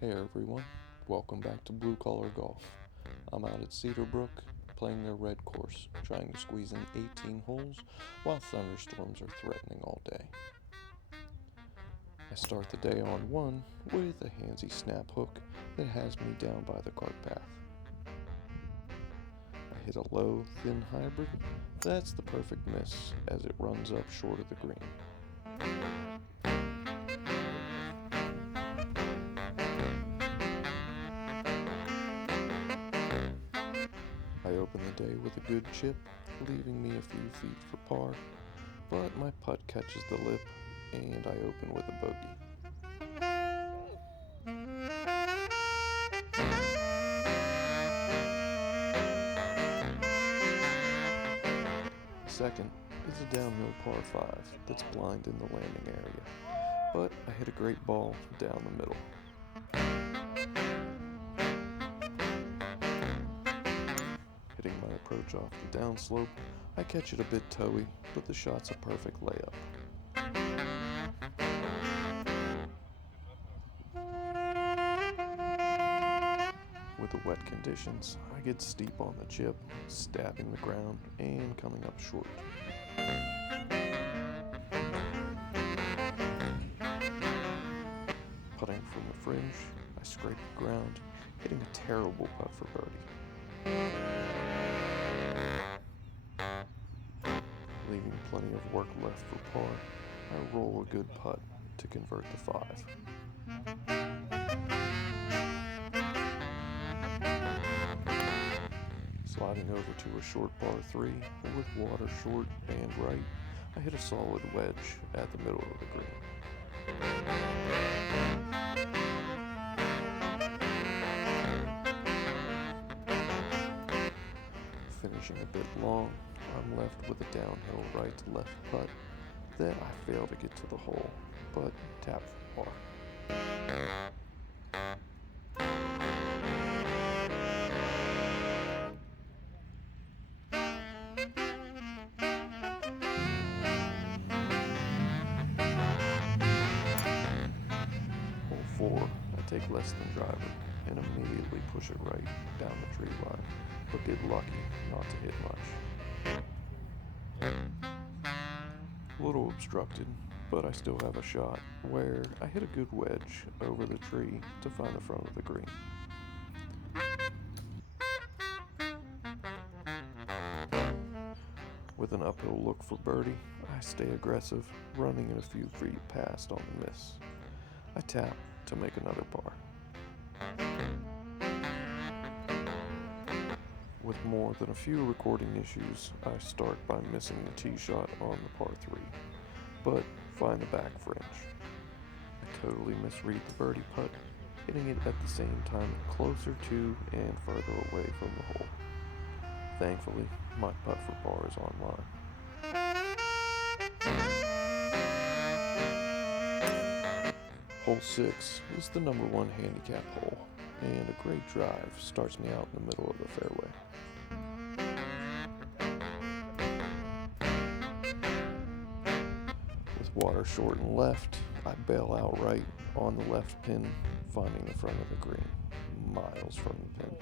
Hey everyone, welcome back to Blue Collar Golf. I'm out at Cedarbrook playing their red course, trying to squeeze in 18 holes while thunderstorms are threatening all day. I start the day on one with a handsy snap hook that has me down by the cart path. I hit a low, thin hybrid. That's the perfect miss as it runs up short of the green. I open the day with a good chip, leaving me a few feet for par, but my putt catches the lip and I open with a bogey. Second is a downhill par 5 that's blind in the landing area, but I hit a great ball down the middle. Hitting my approach off the downslope, I catch it a bit toey, but the shot's a perfect layup. With the wet conditions, I get steep on the chip, stabbing the ground and coming up short. Putting from the fringe, I scrape the ground, hitting a terrible putt for birdie. Leaving plenty of work left for par, I roll a good putt to convert the 5. Sliding over to a short par 3 with water short and right, I hit a solid wedge at the middle of the green. Finishing a bit long, I'm left with a downhill right to left putt that I fail to get to the hole, but tap for par. Hole 4, I take less than driver and immediately push it right down the tree line, but get lucky not to hit much. A little obstructed, but I still have a shot where I hit a good wedge over the tree to find the front of the green. With an uphill look for birdie, I stay aggressive, running it a few feet past on the miss. I tap to make another par. With more than a few recording issues, I start by missing the tee shot on the par 3, but find the back fringe. I totally misread the birdie putt, hitting it at the same time closer to and further away from the hole. Thankfully, my putt for par is online. Hole 6 is the number 1 handicap hole, and a great drive starts me out in the middle of the fairway. With water short and left, I bail out right on the left pin, finding the front of the green, miles from the pin.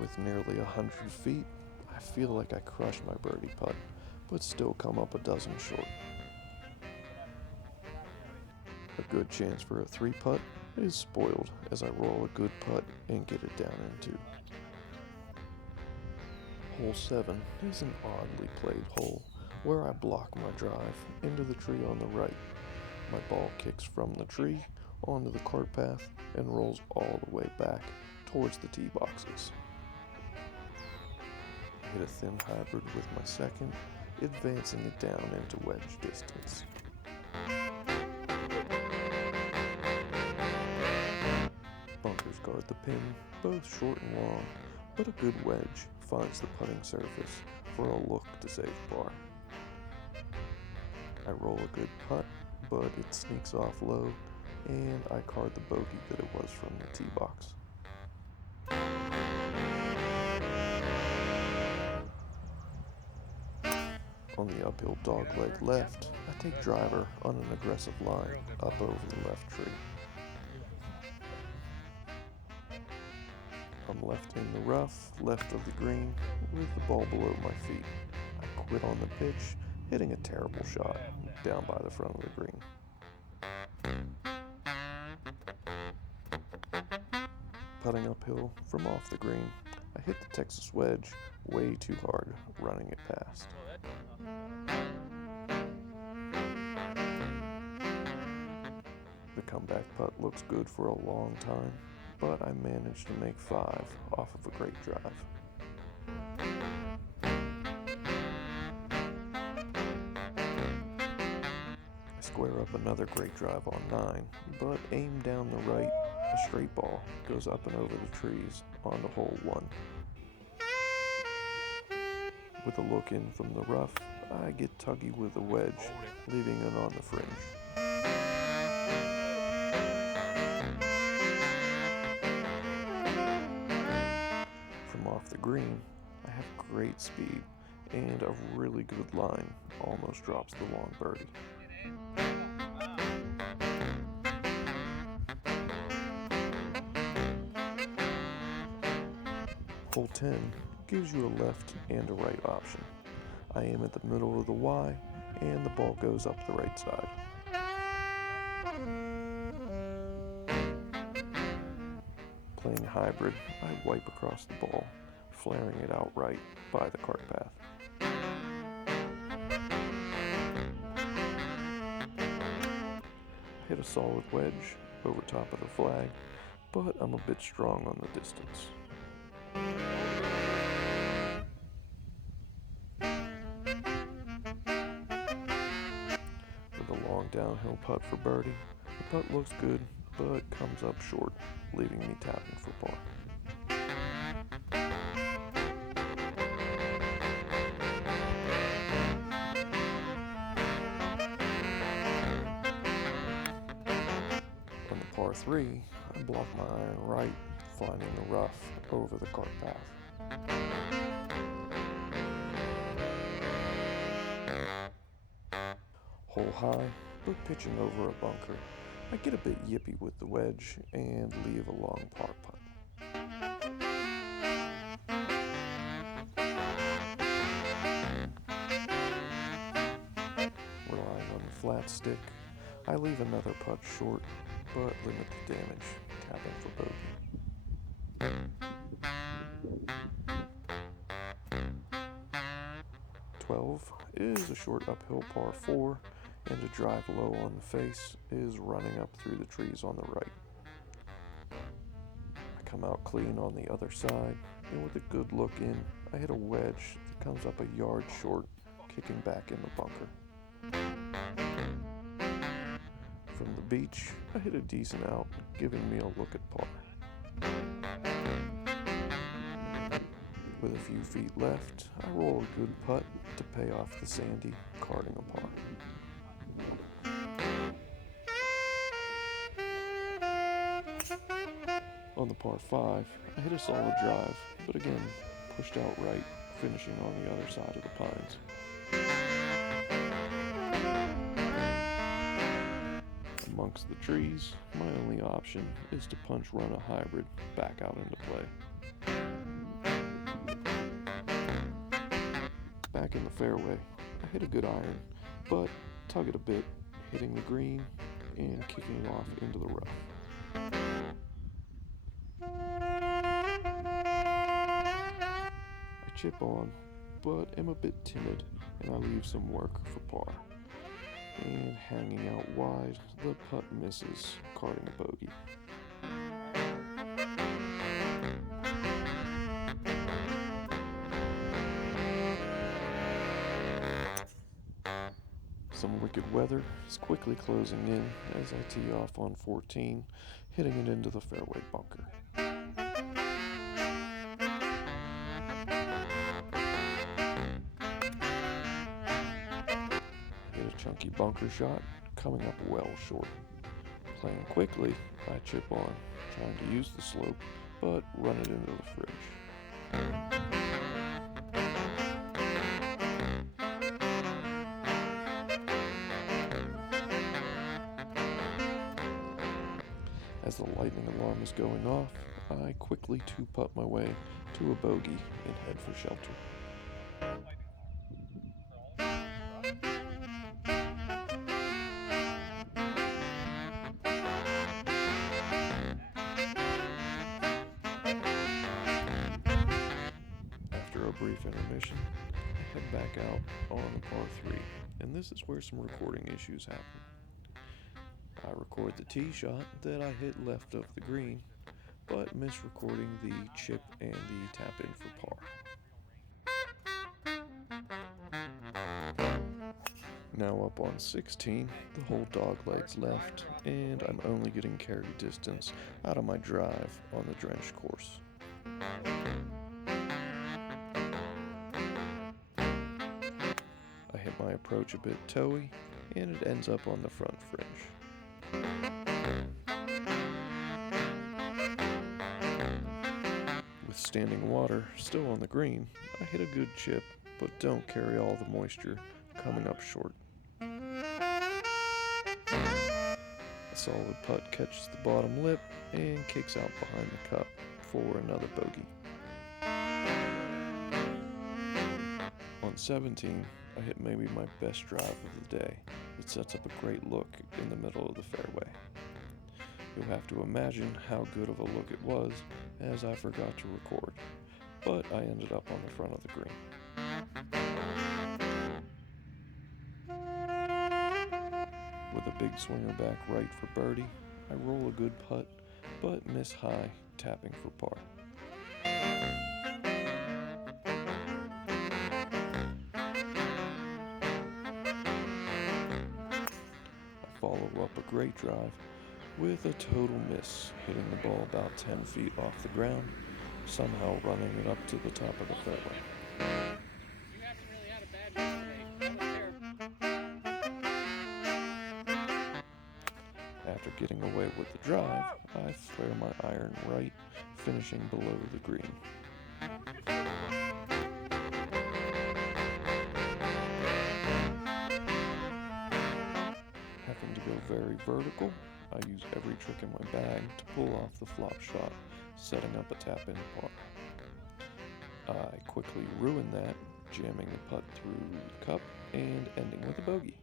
With nearly 100 feet, I feel like I crushed my birdie putt, but still come up a dozen short. A good chance for a 3 putt is spoiled as I roll a good putt and get it down in 2. Hole 7 is an oddly played hole where I block my drive into the tree on the right. My ball kicks from the tree onto the cart path and rolls all the way back towards the tee boxes. I hit a thin hybrid with my second, advancing it down into wedge distance. Bunkers guard the pin, both short and long, but a good wedge finds the putting surface for a look to save par. I roll a good putt, but it sneaks off low, and I card the bogey that it was from the tee box. On the uphill dogleg left, I take driver on an aggressive line up over the left tree. I'm left in the rough, left of the green, with the ball below my feet. I quit on the pitch, hitting a terrible shot down by the front of the green. Putting uphill from off the green, I hit the Texas wedge way too hard, running it past. The comeback putt looks good for a long time, but I managed to make 5 off of a great drive. I square up another great drive on 9, but aim down the right, a straight ball goes up and over the trees onto hole 1. With a look in from the rough, I get tuggy with the wedge, leaving it on the fringe. From off the green, I have great speed and a really good line, almost drops the long birdie. Hole 10 gives you a left and a right option. I aim at the middle of the Y, and the ball goes up the right side. Playing hybrid, I wipe across the ball, flaring it out right by the cart path. I hit a solid wedge over top of the flag, but I'm a bit strong on the distance. With a long downhill putt for birdie, the putt looks good, but comes up short, leaving me tapping for par. On the par 3, I block my iron right, finding the rough over the cart path. Hole high, but pitching over a bunker, I get a bit yippy with the wedge and leave a long par putt. Relying on the flat stick, I leave another putt short, but limit the damage, tapping for bogey. 12 is a short uphill par 4, and a drive low on the face is running up through the trees on the right. I come out clean on the other side, and with a good look in, I hit a wedge that comes up a yard short, kicking back in the bunker. From the beach, I hit a decent out, giving me a look at par. With a few feet left, I roll a good putt to pay off the sandy, carding a par. On the par 5, I hit a solid drive, but again, pushed out right, finishing on the other side of the pines. Amongst the trees, my only option is to punch run a hybrid back out into play. Back in the fairway, I hit a good iron, but tug it a bit, hitting the green and kicking off into the rough. I chip on, but am a bit timid, and I leave some work for par. And hanging out wide, the putt misses, carding a bogey. Some wicked weather is quickly closing in as I tee off on 14, hitting it into the fairway bunker. Hit a chunky bunker shot, coming up well short. Playing quickly, I chip on, trying to use the slope, but run it into the fridge. As the lightning alarm is going off, I quickly two-putt my way to a bogey and head for shelter. After a brief intermission, I head back out on the par 3, and this is where some recording issues happen. I record the tee shot that I hit left of the green, but miss recording the chip and the tap in for par. Now up on 16, the whole dog legs left, and I'm only getting carry distance out of my drive on the drenched course. I hit my approach a bit toey, and it ends up on the front fringe. With standing water still on the green, I hit a good chip, but don't carry all the moisture, coming up short. A solid putt catches the bottom lip and kicks out behind the cup for another bogey. On 17, I hit maybe my best drive of the day. It sets up a great look in the middle of the fairway. You'll have to imagine how good of a look it was, as I forgot to record, but I ended up on the front of the green. With a big swinger back right for birdie, I roll a good putt, but miss high, tapping for par. I follow up a great drive with a total miss, hitting the ball about 10 feet off the ground, somehow running it up to the top of the fairway. You haven't really had a bad day today. After getting away with the drive, I flare my iron right, finishing below the green. Having to go very vertical, I use every trick in my bag to pull off the flop shot, setting up a tap-in par. I quickly ruin that, jamming the putt through the cup and ending with a bogey.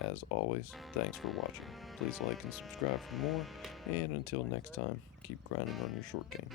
As always, thanks for watching. Please like and subscribe for more, and until next time, keep grinding on your short game.